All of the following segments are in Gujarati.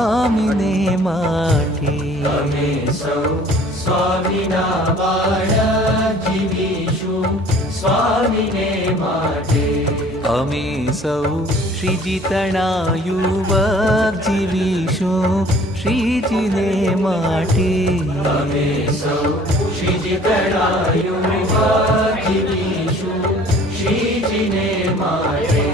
સ્વામીને માટે. અમે સૌ સ્વામીના બાળક જીવીશું સ્વામીને માટે. અમે સૌ શ્રીજીતણા યુવક જીવીશું શ્રીજીને માટે. અમે સૌ શ્રીજીતણા યુવક જીવીશું શ્રીજીને માટે.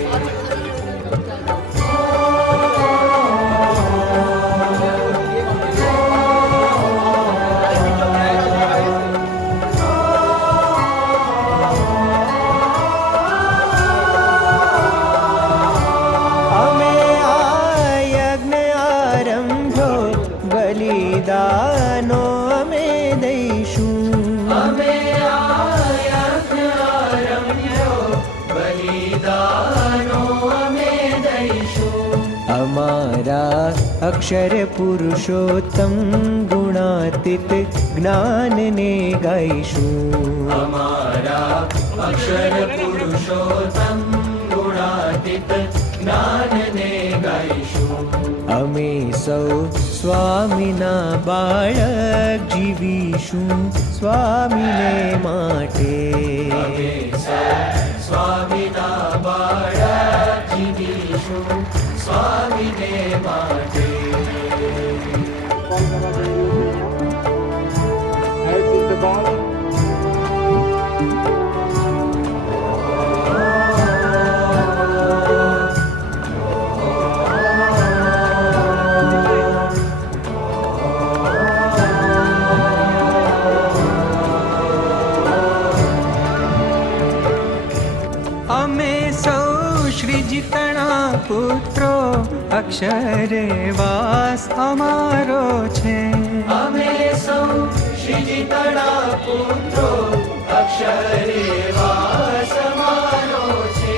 બલિદાનો અમે દઈશું. અમે બલિદાનો અમે દઈશું. અમારા અક્ષર પુરુષોત્તમ ગુણાતીત જ્ઞાનને ગાઈશું. અમારા અક્ષર પુરુષોત્તમ ગુણાતીત જ્ઞાનને ગાઈશું. અમે સૌ સ્વામીના બાળક જીવીશું સ્વામીને માટે. અમે સૌ સ્વામીના બાળક જીવીશું સ્વામીને માટે. અમે સૌ શ્રીજીતણા પુત્રો અક્ષરે વાસ અમારો છે. અમે સૌ શ્રીજીતણા પુત્રો અક્ષરે વાસ અમારો છે.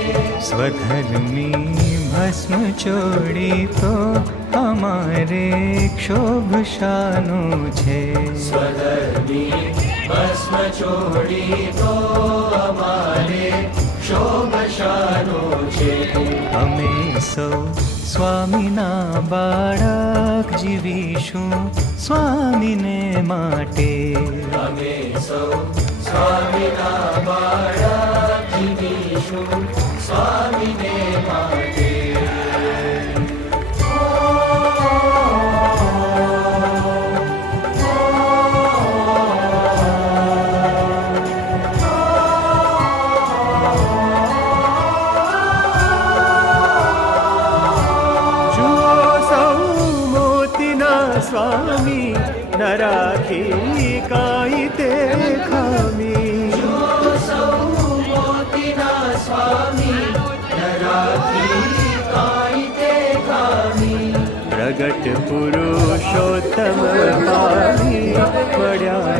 સ્વધર્મી ભસ્મ છોડી તો અમારે ક્ષોભશાનો છે. સ્વધર્મી ભસ્મ છોડી તો અમારે શોભશાનો છે. અમે સૌ સ્વામીના બાળક જીવીશું સ્વામીને માટે. અમે સૌ સ્વામીના બાળક જીવીશું સ્વામીને માટે. સ્વામી ન રાખી કાંઈ તે ખામી. જો સૌ મોતીના સ્વામી ન રાખી કાંઈ તે ખામી. પ્રગટ પુરુષોત્તમ પામી મળ્યા